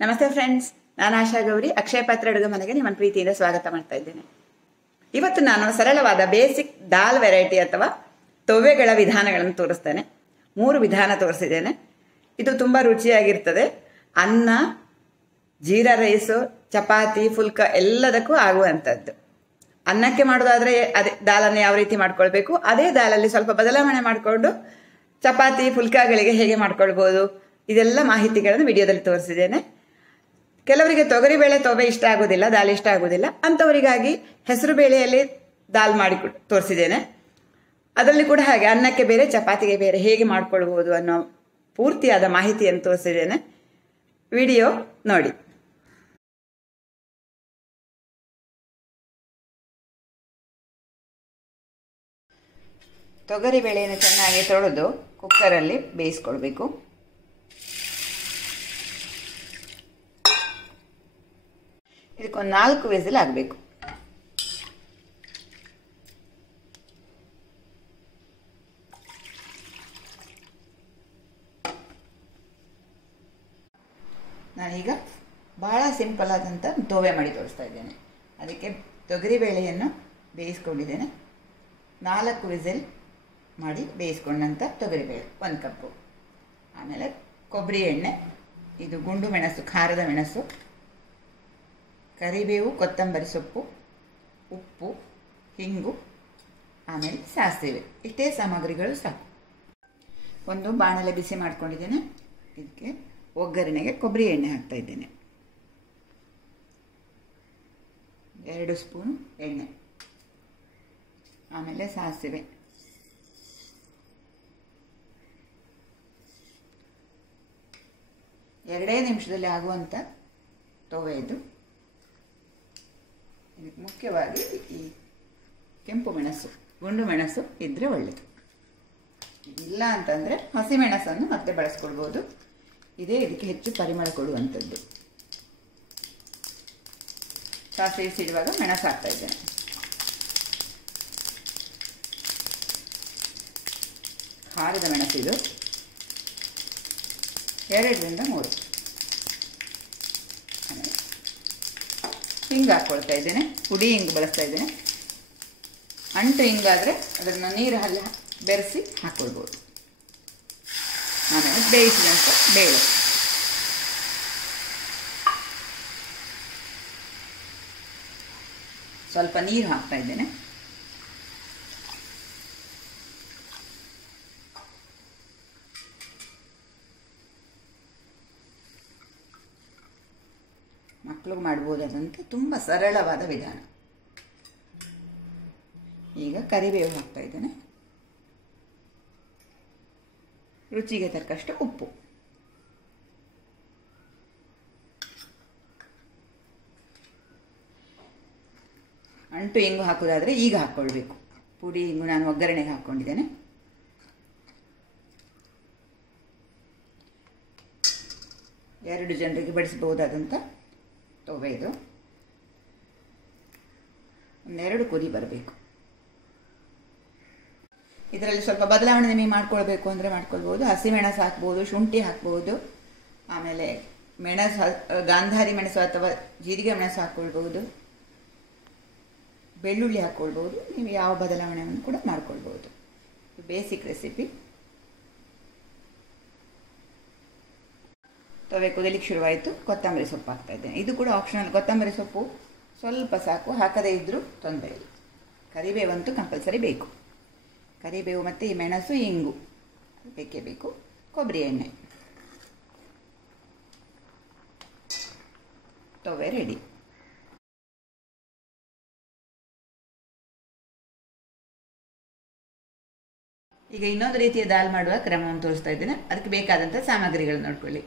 ನಮಸ್ತೆ ಫ್ರೆಂಡ್ಸ್, ನಾನು ಆಶಾ ಗೌರಿ. ಅಕ್ಷಯ ಪಾತ್ರ ಅಡುಗೆ ಮನೆಗೆ ನಿಮ್ಮನ್ನು ಪ್ರೀತಿಯಿಂದ ಸ್ವಾಗತ ಮಾಡ್ತಾ ಇದ್ದೇನೆ. ಇವತ್ತು ನಾನು ಸರಳವಾದ ಬೇಸಿಕ್ ದಾಲ್ ವೆರೈಟಿ ಅಥವಾ ತೊವ್ವೆಗಳ ವಿಧಾನಗಳನ್ನು ತೋರಿಸ್ತೇನೆ. 3 ವಿಧಾನ ತೋರಿಸಿದ್ದೇನೆ. ಇದು ತುಂಬ ರುಚಿಯಾಗಿರ್ತದೆ. ಅನ್ನ, ಜೀರಾ ರೈಸು, ಚಪಾತಿ, ಫುಲ್ಕ ಎಲ್ಲದಕ್ಕೂ ಆಗುವಂಥದ್ದು. ಅನ್ನಕ್ಕೆ ಮಾಡೋದಾದರೆ ಅದೇ ದಾಲನ್ನು ಯಾವ ರೀತಿ ಮಾಡ್ಕೊಳ್ಬೇಕು, ಅದೇ ದಾಲಲ್ಲಿ ಸ್ವಲ್ಪ ಬದಲಾವಣೆ ಮಾಡಿಕೊಂಡು ಚಪಾತಿ ಫುಲ್ಕಾಗಳಿಗೆ ಹೇಗೆ ಮಾಡ್ಕೊಳ್ಬೋದು, ಇದೆಲ್ಲ ಮಾಹಿತಿಗಳನ್ನು ವಿಡಿಯೋದಲ್ಲಿ ತೋರಿಸಿದ್ದೇನೆ. ಕೆಲವರಿಗೆ ತೊಗರಿಬೇಳೆ ತೊವೆ ಇಷ್ಟ ಆಗೋದಿಲ್ಲ, ದಾಲ್ ಇಷ್ಟ ಆಗೋದಿಲ್ಲ, ಅಂಥವರಿಗಾಗಿ ಹೆಸರು ಬೇಳೆಯಲ್ಲಿ ದಾಲ್ ಮಾಡಿ ತೋರಿಸಿದ್ದೇನೆ. ಅದರಲ್ಲಿ ಕೂಡ ಹಾಗೆ ಅನ್ನಕ್ಕೆ ಬೇರೆ ಚಪಾತಿಗೆ ಬೇರೆ ಹೇಗೆ ಮಾಡ್ಕೊಳ್ಬೋದು ಅನ್ನೋ ಪೂರ್ತಿಯಾದ ಮಾಹಿತಿಯನ್ನು ತೋರಿಸಿದ್ದೇನೆ. ವಿಡಿಯೋ ನೋಡಿ. ತೊಗರಿ ಬೇಳೆಯನ್ನು ಚೆನ್ನಾಗಿ ತೊಳೆದು ಕುಕ್ಕರಲ್ಲಿ ಬೇಯಿಸ್ಕೊಳ್ಬೇಕು. ಇದಕ್ಕೊಂದು 4 ವಿಸಿಲ್ ಆಗಬೇಕು. ನಾನೀಗ ಬಹಳ ಸಿಂಪಲ್ ಆದಂಥ ತೊವೆ ಮಾಡಿ ತೋರಿಸ್ತಾ ಇದ್ದೇನೆ. ಅದಕ್ಕೆ ತೊಗರಿ ಬೇಳೆಯನ್ನು ಬೇಯಿಸ್ಕೊಂಡಿದ್ದೇನೆ. 4 ವಿಸಿಲ್ ಮಾಡಿ ಬೇಯಿಸ್ಕೊಂಡಂಥ ತೊಗರಿಬೇಳೆ 1 ಕಪ್ಪು. ಆಮೇಲೆ ಕೊಬ್ಬರಿ ಎಣ್ಣೆ, ಇದು ಗುಂಡು ಮೆಣಸು, ಖಾರದ ಮೆಣಸು, ಕರಿಬೇವು, ಕೊತ್ತಂಬರಿ ಸೊಪ್ಪು, ಉಪ್ಪು, ಹಿಂಗು, ಆಮೇಲೆ ಸಾಸಿವೆ. ಇಷ್ಟೇ ಸಾಮಗ್ರಿಗಳು ಸಾಕು. ಒಂದು ಬಾಣಲೆ ಬಿಸಿ ಮಾಡ್ಕೊಂಡಿದ್ದೇನೆ. ಇದಕ್ಕೆ ಒಗ್ಗರಣೆಗೆ ಕೊಬ್ಬರಿ ಎಣ್ಣೆ ಹಾಕ್ತಾ ಇದ್ದೇನೆ. 2 ಸ್ಪೂನ್ ಎಣ್ಣೆ, ಆಮೇಲೆ ಸಾಸಿವೆ, ಎರಡೇ ನಿಮಿಷದಲ್ಲಿ ಆಗುವಂಥ ತೊವೆ ಇದು. ಇದಕ್ಕೆ ಮುಖ್ಯವಾಗಿ ಈ ಕೆಂಪು ಮೆಣಸು, ಗುಂಡು ಮೆಣಸು ಇದ್ದರೆ ಒಳ್ಳೆಯದು. ಇಲ್ಲ ಅಂತಂದರೆ ಹಸಿಮೆಣಸನ್ನು ಮತ್ತೆ ಬಳಸ್ಕೊಳ್ಬೋದು. ಇದೇ ಇದಕ್ಕೆ ಹೆಚ್ಚು ಪರಿಮಳ ಕೊಡುವಂಥದ್ದು. ಸಾಸಿವೆ ಸಿಡುವಾಗ ಮೆಣಸು ಹಾಕ್ತಾ ಇದ್ದೇನೆ. ಖಾರದ ಮೆಣಸು ಇದು 2 ರಿಂದ 3. ಆಮೇಲೆ ಹಿಂಗೆ ಹಾಕ್ಕೊಳ್ತಾ ಇದ್ದೇನೆ. ಪುಡಿ ಹಿಂಗೆ ಬಳಸ್ತಾ ಇದ್ದೇನೆ. ಅಂಟು ಹಿಂಗಾದರೆ ಅದನ್ನು ನೀರಲ್ಲಿ ಬೆರೆಸಿ ಹಾಕ್ಕೊಳ್ಬೋದು. ಆಮೇಲೆ ಬೇಯಿಸಿದಂಥ ಬೇಳೆ, ಸ್ವಲ್ಪ ನೀರು ಹಾಕ್ತಾ ಇದ್ದೇನೆ. ಮಕ್ಕಳು ಮಾಡ್ಬೋದಾದಂಥ ತುಂಬ ಸರಳವಾದ ವಿಧಾನ. ಈಗ ಕರಿಬೇವು ಹಾಕ್ತಾ ಇದ್ದೇನೆ. ರುಚಿಗೆ ತಕ್ಕಷ್ಟು ಉಪ್ಪು, ಅಂಟು ಇಂಗು ಹಾಕೋದಾದರೆ ಈಗ ಹಾಕ್ಕೊಳ್ಬೇಕು. ಪುಡಿ ಇಂಗು ನಾನು ಒಗ್ಗರಣೆಗೆ ಹಾಕ್ಕೊಂಡಿದ್ದೇನೆ. ಎರಡು ಜನರಿಗೆ ಬಡಿಸಬಹುದಾದಂಥ ತೊವೆ ಇದು. 2 ಕುದಿ ಬರಬೇಕು. ಇದರಲ್ಲಿ ಸ್ವಲ್ಪ ಬದಲಾವಣೆ ನಿಮಗೆ ಮಾಡ್ಕೊಳ್ಬೇಕು ಅಂದರೆ ಮಾಡ್ಕೊಳ್ಬೋದು. ಹಸಿಮೆಣಸು ಹಾಕ್ಬೋದು, ಶುಂಠಿ ಹಾಕ್ಬೋದು, ಆಮೇಲೆ ಮೆಣಸು, ಗಾಂಧಾರಿ ಮೆಣಸು ಅಥವಾ ಜೀರಿಗೆ ಮೆಣಸು ಹಾಕ್ಕೊಳ್ಬೋದು, ಬೆಳ್ಳುಳ್ಳಿ ಹಾಕ್ಕೊಳ್ಬೋದು. ನೀವು ಯಾವ ಬದಲಾವಣೆಯನ್ನು ಕೂಡ ಮಾಡ್ಕೊಳ್ಬೋದು. Basic recipe. ತೊವೆ ಕುದಿಲಿಕ್ಕೆ ಶುರುವಾಯಿತು. ಕೊತ್ತಂಬರಿ ಸೊಪ್ಪು ಹಾಕ್ತಾ ಇದ್ದೇನೆ. ಇದು ಕೂಡ ಆಪ್ಷನಲ್. ಕೊತ್ತಂಬರಿ ಸೊಪ್ಪು ಸ್ವಲ್ಪ ಸಾಕು, ಹಾಕದೇ ಇದ್ದರೂ ತೊಂದರೆ ಇಲ್ಲ. ಕರಿಬೇವಂತೂ ಕಂಪಲ್ಸರಿ ಬೇಕು. ಕರಿಬೇವು ಮತ್ತು ಈ ಮೆಣಸು, ಇಂಗು ಬೇಕೇ ಬೇಕು. ಕೊಬ್ಬರಿ ಎಣ್ಣೆ, ತೊವೆ ರೆಡಿ. ಈಗ ಇನ್ನೊಂದು ರೀತಿಯ ದಾಲ್ ಮಾಡುವ ಕ್ರಮವನ್ನು ತೋರಿಸ್ತಾ ಇದ್ದೇನೆ. ಅದಕ್ಕೆ ಬೇಕಾದಂಥ ಸಾಮಗ್ರಿಗಳು ನೋಡ್ಕೊಳ್ಳಿ.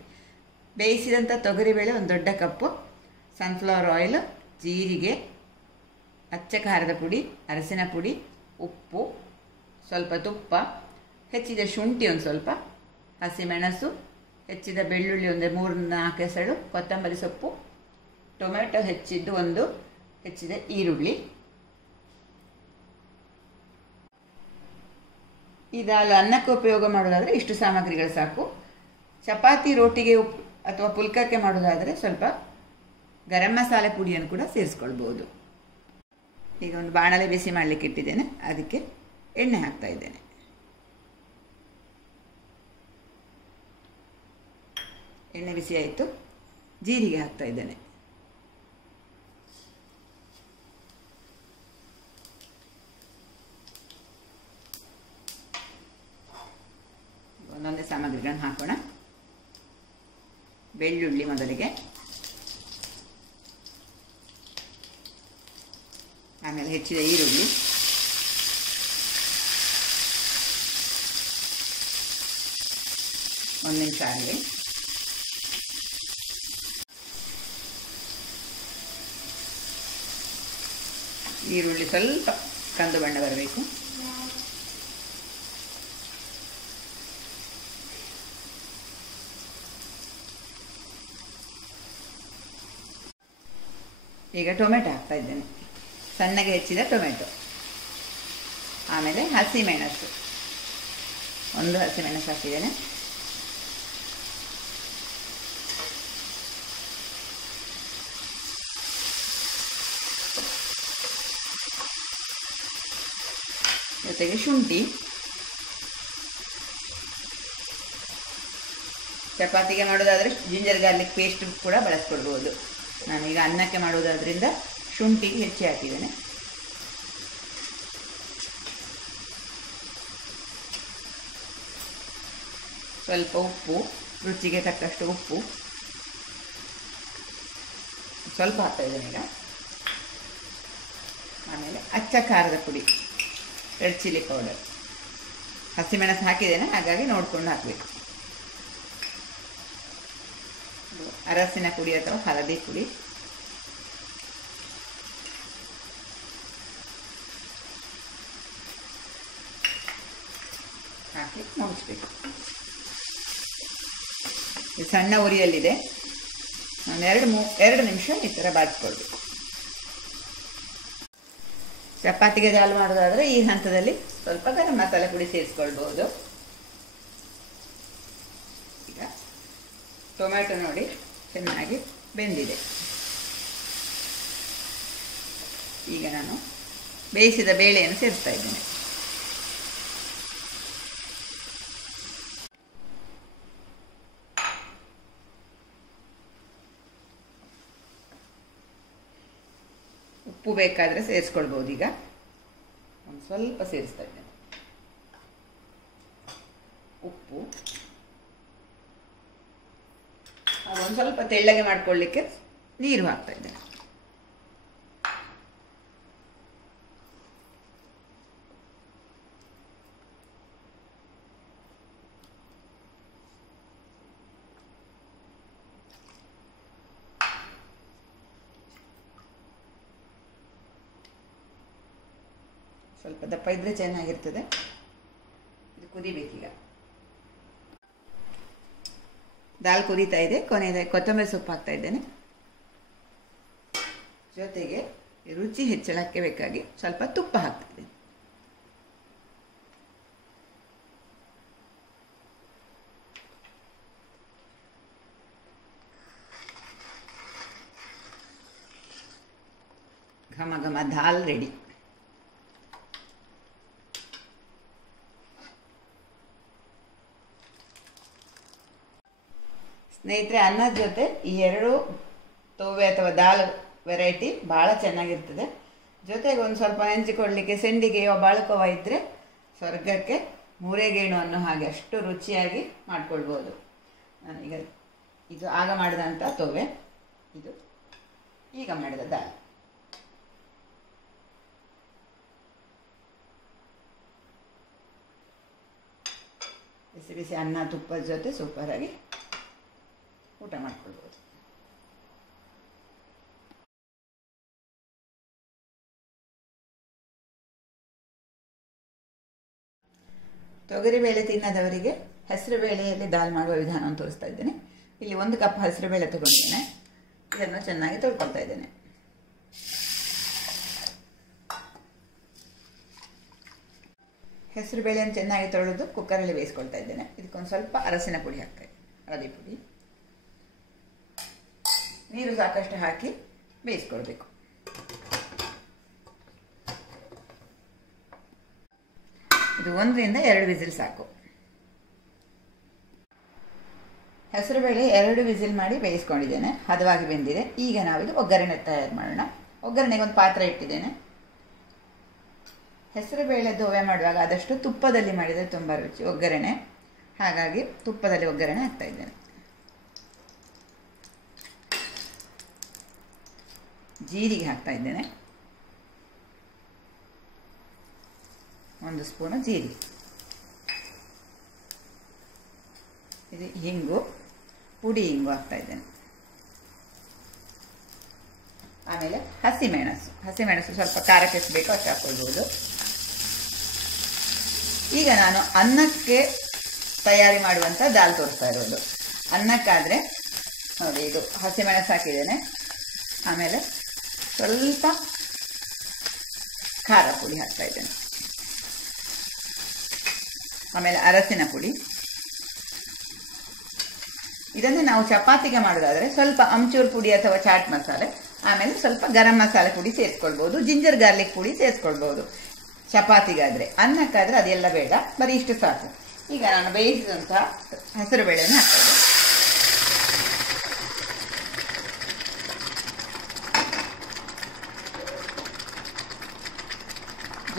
ಬೇಯಿಸಿದಂಥ ತೊಗರಿಬೇಳೆ 1 ದೊಡ್ಡ ಕಪ್ಪು, ಸನ್ಫ್ಲವರ್ ಆಯಿಲ್, ಜೀರಿಗೆ, ಅಚ್ಚ ಖಾರದ ಪುಡಿ, ಅರಸಿನ ಪುಡಿ, ಉಪ್ಪು, ಸ್ವಲ್ಪ ತುಪ್ಪ, ಹೆಚ್ಚಿದ ಶುಂಠಿ ಒಂದು ಸ್ವಲ್ಪ, ಹಸಿಮೆಣಸು, ಹೆಚ್ಚಿದ ಬೆಳ್ಳುಳ್ಳಿ 3-4 ಎಸಳು, ಕೊತ್ತಂಬರಿ ಸೊಪ್ಪು, ಟೊಮೆಟೊ ಹೆಚ್ಚಿದ್ದು 1, ಹೆಚ್ಚಿದ ಈರುಳ್ಳಿ. ಈ ದಾಲ್ ಅನ್ನಕ್ಕೆ ಉಪಯೋಗ ಮಾಡೋದಾದರೆ ಇಷ್ಟು ಸಾಮಗ್ರಿಗಳು ಸಾಕು. ಚಪಾತಿ ರೋಟಿಗೆ ಅಥವಾ ಪುಲ್ಕಕ್ಕೆ ಮಾಡೋದಾದರೆ ಸ್ವಲ್ಪ ಗರಂ ಮಸಾಲೆ ಪುಡಿಯನ್ನು ಕೂಡ ಸೇರಿಸ್ಕೊಳ್ಬೋದು. ಈಗ ಒಂದು ಬಾಣಲೆ ಬಿಸಿ ಮಾಡಲಿಕ್ಕೆ ಇಟ್ಟಿದ್ದೇನೆ, ಅದಕ್ಕೆ ಎಣ್ಣೆ ಹಾಕ್ತಾ ಇದ್ದೇನೆ. ಎಣ್ಣೆ ಬಿಸಿ ಆಯಿತು, ಜೀರಿಗೆ ಹಾಕ್ತಾ ಇದ್ದೇನೆ. ಒಂದೊಂದೇ ಸಾಮಗ್ರಿಗಳನ್ನು ಹಾಕೋಣ. ಬೆಳ್ಳುಳ್ಳಿ ಮೊದಲಿಗೆ, ಆಮೇಲೆ ಹೆಚ್ಚಿದ ಈರುಳ್ಳಿ, ಒಂದು ನಿಮಿಷ ಆಗಲಿ. ಈರುಳ್ಳಿ ಸ್ವಲ್ಪ ಕಂದು ಬಣ್ಣ ಬರಬೇಕು. ಈಗ ಟೊಮೆಟೊ ಹಾಕ್ತಾ ಇದ್ದೇನೆ, ಸಣ್ಣಗೆ ಹೆಚ್ಚಿದ ಟೊಮೆಟೊ. ಆಮೇಲೆ ಹಸಿಮೆಣಸು, ಒಂದು ಹಸಿಮೆಣಸು ಹಾಕಿದ್ದೇನೆ. ಜೊತೆಗೆ ಶುಂಠಿ. ಚಪಾತಿಗೆ ಮಾಡೋದಾದರೆ ಜಿಂಜರ್ ಗಾರ್ಲಿಕ್ ಪೇಸ್ಟ್ ಕೂಡ ಬಳಸ್ಕೊಳ್ಬೋದು. ನಾನೀಗ ಅನ್ನಕ್ಕೆ ಮಾಡೋದಾದ್ರಿಂದ ಶುಂಠಿ ಹೆಚ್ಚಿ ಹಾಕಿದ್ದೇನೆ. ಸ್ವಲ್ಪ ಉಪ್ಪು, ರುಚಿಗೆ ತಕ್ಕಷ್ಟು ಉಪ್ಪು ಸ್ವಲ್ಪ ಹಾಕ್ತಾ ಇದ್ದೇನೆ ಈಗ. ಆಮೇಲೆ ಅಚ್ಚ ಖಾರದ ಪುಡಿ, ರೆಡ್ ಚಿಲ್ಲಿ ಪೌಡರ್. ಹಸಿಮೆಣಸು ಹಾಕಿದ್ದೇನೆ, ಹಾಗಾಗಿ ನೋಡಿಕೊಂಡು ಹಾಕಬೇಕು. ಅರಸಿನ ಪುಡಿ ಅಥವಾ ಹಳದಿ ಪುಡಿ, ಹಾಕಿ ಮುಗಿಸ್ಬೇಕು. ಇದು ಸಣ್ಣ ಉರಿಯಲ್ಲಿದೆ, ನಾನು ಎರಡು ನಿಮಿಷ ಈ ಥರ ಬಾಡಿಸ್ಕೊಳ್ಬೇಕು. ಚಪಾತಿಗೆ ದಾಲ್ ಮಾಡೋದಾದರೆ ಈ ಹಂತದಲ್ಲಿ ಸ್ವಲ್ಪ ಗರಂ ಮಸಾಲೆ ಪುಡಿ ಸೇರಿಸ್ಕೊಳ್ಬೋದು. ಈಗ ಟೊಮ್ಯಾಟೊ ನೋಡಿ ಚೆನ್ನಾಗಿ ಬೆಂದಿದೆ. ಈಗ ನಾನು ಬೇಯಿಸಿದ ಬೇಳೆಯನ್ನು ಸೇರಿಸ್ತಾ ಇದ್ದೇನೆ. ಉಪ್ಪು ಬೇಕಾದರೆ ಸೇರಿಸ್ಕೊಳ್ಬೋದು. ಈಗ ಒಂದು ಸ್ವಲ್ಪ ಸೇರಿಸ್ತಾ ಇದ್ದೇನೆ ಉಪ್ಪು. ಒಂದು ಸ್ವಲ್ಪ ತೆಳ್ಳಗೆ ಮಾಡ್ಕೊಳ್ಳಿಕ್ಕೆ ನೀರು ಹಾಕ್ತಾ ಇದ್ದೇನೆ. ಸ್ವಲ್ಪ ದಪ್ಪ ಇದ್ರೆ ಚೆನ್ನಾಗಿರ್ತದೆ. ಇದು ಕುದಿಬೇಕೀಗ. ದಾಲ್ ಕುದೀತಾ ಇದೆ, ಕೊನೆಯದಾಗಿ ಕೊತ್ತಂಬರಿ ಸೊಪ್ಪು ಹಾಕ್ತಾ ಇದ್ದೇನೆ. ಜೊತೆಗೆ ರುಚಿ ಹೆಚ್ಚಳಕ್ಕೆ ಬೇಕಾಗಿ ಸ್ವಲ್ಪ ತುಪ್ಪ ಹಾಕ್ತಾ ಇದ್ದೇನೆ. ಘಮ ಘಮ ದಾಲ್ ರೆಡಿ. ಸ್ನೇಹಿತರೆ, ಅನ್ನದ ಜೊತೆ ಈ ಎರಡು ತೋವೆ ಅಥವಾ ದಾಲ್ ವೆರೈಟಿ ಭಾಳ ಚೆನ್ನಾಗಿರ್ತದೆ. ಜೊತೆಗೆ ಒಂದು ಸ್ವಲ್ಪ ನೆಂಚಿಕೊಳ್ಳಲಿಕ್ಕೆ ಸೆಂಡಿಗೆಯೋ ಬಾಳುಕೋವ ಇದ್ದರೆ ಸ್ವರ್ಗಕ್ಕೆ ಮೂರೆಗೇಣು ಅನ್ನೋ ಹಾಗೆ ಅಷ್ಟು ರುಚಿಯಾಗಿ ಮಾಡ್ಕೊಳ್ಬೋದು. ನಾನೀಗ ಇದು ಆಗ ಮಾಡಿದಂಥ ತೋವೆ, ಇದು ಈಗ ಮಾಡಿದ ದಾಲ್. ಬಿಸಿ ಬಿಸಿ ಅನ್ನ ತುಪ್ಪದ ಜೊತೆ ಸೂಪರಾಗಿ ಊಟ ಮಾಡ್ಕೊಳ್ಬೋದು. ತೊಗರಿಬೇಳೆ ತಿನ್ನದವರಿಗೆ ಹೆಸರುಬೇಳೆಯಲ್ಲಿ ದಾಲ್ ಮಾಡುವ ವಿಧಾನವನ್ನು ತೋರಿಸ್ತಾ ಇದ್ದೇನೆ. ಇಲ್ಲಿ 1 ಕಪ್ ಹೆಸರುಬೇಳೆ ತಗೊಂಡಿದ್ದೇನೆ. ಇದನ್ನು ಚೆನ್ನಾಗಿ ತೊಳ್ಕೊಳ್ತಾ ಇದ್ದೇನೆ. ಹೆಸರುಬೇಳೆಯನ್ನು ಚೆನ್ನಾಗಿ ತೊಳೆದು ಕುಕ್ಕರಲ್ಲಿ ಬೇಯಿಸ್ಕೊಳ್ತಾ ಇದ್ದೇನೆ. ಇದಕ್ಕೊಂದು ಸ್ವಲ್ಪ ಅರಸಿನ ಪುಡಿ ಹಾಕ್ತಾ ಇದ್ದೇನೆ, ಹಳದಿ ಪುಡಿ. ನೀರು ಸಾಕಷ್ಟು ಹಾಕಿ ಬೇಯಿಸ್ಕೊಳ್ಬೇಕು. ಇದು 1 ರಿಂದ 2 ವಿಸಿಲ್ ಸಾಕು. ಹೆಸರುಬೇಳೆ 2 ವಿಸಿಲ್ ಮಾಡಿ ಬೇಯಿಸ್ಕೊಂಡಿದ್ದೇನೆ, ಹದವಾಗಿ ಬೆಂದಿದೆ. ಈಗ ನಾವಿದು ಒಗ್ಗರಣೆ ತಯಾರು ಮಾಡೋಣ. ಒಗ್ಗರಣೆಗೆ ಒಂದು ಪಾತ್ರೆ ಇಟ್ಟಿದ್ದೇನೆ. ಹೆಸರುಬೇಳೆ ದೋವೆ ಮಾಡುವಾಗ ಆದಷ್ಟು ತುಪ್ಪದಲ್ಲಿ ಮಾಡಿದರೆ ತುಂಬ ರುಚಿ ಒಗ್ಗರಣೆ, ಹಾಗಾಗಿ ತುಪ್ಪದಲ್ಲಿ ಒಗ್ಗರಣೆ ಹಾಕ್ತಾ ಇದ್ದೇನೆ. ಜೀರಿಗೆ ಹಾಕ್ತಾ ಇದ್ದೇನೆ, 1 ಸ್ಪೂನು ಜೀರಿಗೆ. ಇದು ಹಿಂಗು, ಪುಡಿ ಹಿಂಗು ಹಾಕ್ತಾ ಇದ್ದೇನೆ. ಆಮೇಲೆ ಹಸಿಮೆಣಸು ಸ್ವಲ್ಪ ಖಾರಕ್ಕೆ ಎಷ್ಟು ಬೇಕೋ ಅಷ್ಟು ಹಾಕ್ಕೊಳ್ಬೋದು. ಈಗ ನಾನು ಅನ್ನಕ್ಕೆ ತಯಾರಿ ಮಾಡುವಂಥ ದಾಲ್ ತೋರಿಸ್ತಾ ಇರೋದು. ಅನ್ನಕ್ಕಾದರೆ ನೋಡಿ, ಇದು ಹಸಿಮೆಣಸು ಹಾಕಿದ್ದೇನೆ. ಆಮೇಲೆ ಸ್ವಲ್ಪ ಖಾರ ಪುಡಿ ಹಾಕ್ತಾ ಇದ್ದೇನೆ. ಆಮೇಲೆ ಅರಸಿನ ಪುಡಿ. ಇದನ್ನು ನಾವು ಚಪಾತಿಗೆ ಮಾಡೋದಾದರೆ ಸ್ವಲ್ಪ ಅಮ್ಚೂರ್ ಪುಡಿ ಅಥವಾ ಚಾಟ್ ಮಸಾಲೆ, ಆಮೇಲೆ ಸ್ವಲ್ಪ ಗರಂ ಮಸಾಲೆ ಪುಡಿ ಸೇರಿಸ್ಕೊಳ್ಬೋದು, ಜಿಂಜರ್ ಗಾರ್ಲಿಕ್ ಪುಡಿ ಸೇರಿಸ್ಕೊಳ್ಬೋದು ಚಪಾತಿಗಾದರೆ. ಅನ್ನಕ್ಕಾದರೆ ಅದೆಲ್ಲ ಬೇಡ, ಬರೀ ಇಷ್ಟು ಸಾಕು. ಈಗ ನಾನು ಬೇಯಿಸಿದಂತಹ ಹೆಸರು ಬೇಳೆಯನ್ನು ಹಾಕ್ತೇನೆ.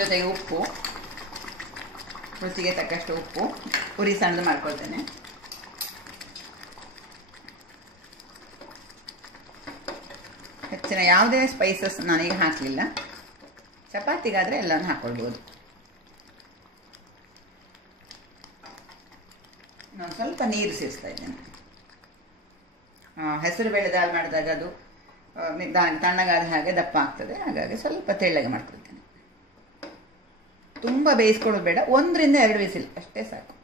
ಜೊತೆಗೆ ಉಪ್ಪು, ರುಚಿಗೆ ತಕ್ಕಷ್ಟು ಉಪ್ಪು, ಉರಿ ಸಣ್ಣದು ಮಾಡ್ಕೊಳ್ತೇನೆ. ಹೆಚ್ಚಿನ ಯಾವುದೇ ಸ್ಪೈಸಸ್ ನಾನೀಗ ಹಾಕಲಿಲ್ಲ, ಚಪಾತಿಗಾದರೆ ಎಲ್ಲನೂ ಹಾಕ್ಕೊಳ್ಬೋದು. ನಾನು ಸ್ವಲ್ಪ ನೀರು ಸೇರಿಸ್ತಾ ಇದ್ದೇನೆ. ಹೆಸರು ಬೇಳೆ ದಾಲ್ ಮಾಡಿದಾಗ ಅದು ತಣ್ಣಗಾದ ಹಾಗೆ ದಪ್ಪ ಆಗ್ತದೆ, ಹಾಗಾಗಿ ಸ್ವಲ್ಪ ತೆಳ್ಳಗೆ ಮಾಡ್ಕೊಳ್ತೇನೆ. ತುಂಬ ಬೇಯಿಸ್ಕೊಳ್ಳೋದು ಬೇಡ, 1 ರಿಂದ 2 ವಿಸಿಲ್ ಅಷ್ಟೇ ಸಾಕು.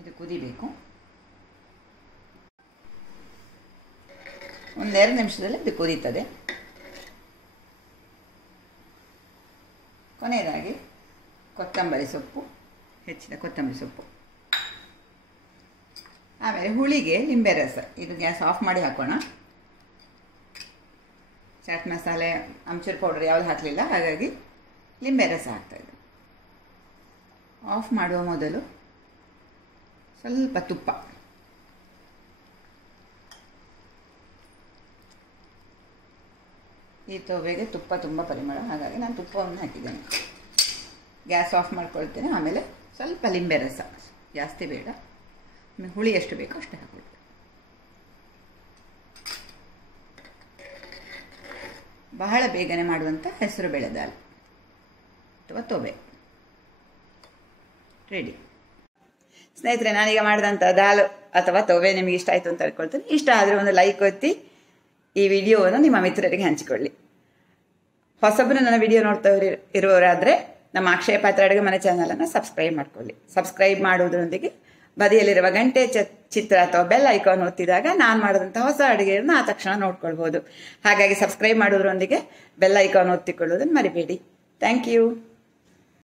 ಇದು ಕುದಿಬೇಕು. 1-2 ನಿಮಿಷದಲ್ಲಿ ಇದು ಕುದೀತದೆ. ಕೊನೆಯದಾಗಿ ಕೊತ್ತಂಬರಿ ಸೊಪ್ಪು, ಹೆಚ್ಚಿದ ಕೊತ್ತಂಬರಿ ಸೊಪ್ಪು. ಆಮೇಲೆ ಹುಳಿಗೆ ಲಿಂಬೆ ರಸ. ಇದು ಗ್ಯಾಸ್ ಆಫ್ ಮಾಡಿ ಹಾಕೋಣ. ಚಾಟ್ ಮಸಾಲೆ, ಅಮ್ಚೂರ್ ಪೌಡರ್ ಯಾವುದು ಹಾಕಲಿಲ್ಲ, ಹಾಗಾಗಿ ಲಿಂಬೆ ರಸ ಹಾಕ್ತಾಯಿದ್ದೆ. ಆಫ್ ಮಾಡುವ ಮೊದಲು ಸ್ವಲ್ಪ ತುಪ್ಪ. ಈ ತೋವೆಗೆ ತುಪ್ಪ ತುಂಬ ಪರಿಮಳ, ಹಾಗಾಗಿ ನಾನು ತುಪ್ಪವನ್ನು ಹಾಕಿದ್ದೇನೆ. ಗ್ಯಾಸ್ ಆಫ್ ಮಾಡ್ಕೊಳ್ತೇನೆ. ಆಮೇಲೆ ಸ್ವಲ್ಪ ಲಿಂಬೆ ರಸ, ಜಾಸ್ತಿ ಬೇಡ, ಹುಳಿ ಎಷ್ಟು ಬೇಕೋ ಅಷ್ಟು ಹಾಕ್ಕೊಳ್ತೇನೆ. ಬಹಳ ಬೇಗನೆ ಮಾಡುವಂಥ ಹೆಸರು ಬೇಳೆ ದಾಲ್ ಅಥವಾ ತೋವೆ ರೆಡಿ. ಸ್ನೇಹಿತರೆ, ನಾನೀಗ ಮಾಡಿದಂಥ ದಾಲ್ ಅಥವಾ ತೋವೆ ನಿಮಗೆ ಇಷ್ಟ ಆಯಿತು ಅಂತ ಹೇಳ್ಕೊಳ್ತೇನೆ. ಇಷ್ಟ ಆದರೆ ಒಂದು ಲೈಕ್ ಒತ್ತಿ ಈ ವಿಡಿಯೋವನ್ನು ನಿಮ್ಮ ಮಿತ್ರರಿಗೆ ಹಂಚಿಕೊಳ್ಳಿ. ಹೊಸಬರು ನನ್ನ ವಿಡಿಯೋ ನೋಡ್ತಾ ಇರುವವರಾದರೆ ನಮ್ಮ ಅಕ್ಷಯ ಪಾತ್ರ ಅಡುಗೆ ಮನೆ ಚಾನಲನ್ನು ಸಬ್ಸ್ಕ್ರೈಬ್ ಮಾಡ್ಕೊಳ್ಳಿ. ಸಬ್ಸ್ಕ್ರೈಬ್ ಮಾಡುವುದರೊಂದಿಗೆ ಬದಿಯಲ್ಲಿರುವ ಗಂಟೆ ಚಿತ್ರ ಅಥವಾ ಬೆಲ್ ಐಕಾನ್ ಒತ್ತಿದಾಗ ನಾನು ಮಾಡಿದಂಥ ಹೊಸ ಅಡುಗೆಯನ್ನು ಆ ತಕ್ಷಣ ನೋಡ್ಕೊಳ್ಬೋದು. ಹಾಗಾಗಿ ಸಬ್ಸ್ಕ್ರೈಬ್ ಮಾಡುವುದರೊಂದಿಗೆ ಬೆಲ್ ಐಕಾನ್ ಒತ್ತಿಕೊಳ್ಳೋದನ್ನು ಮರಿಬೇಡಿ. Thank you.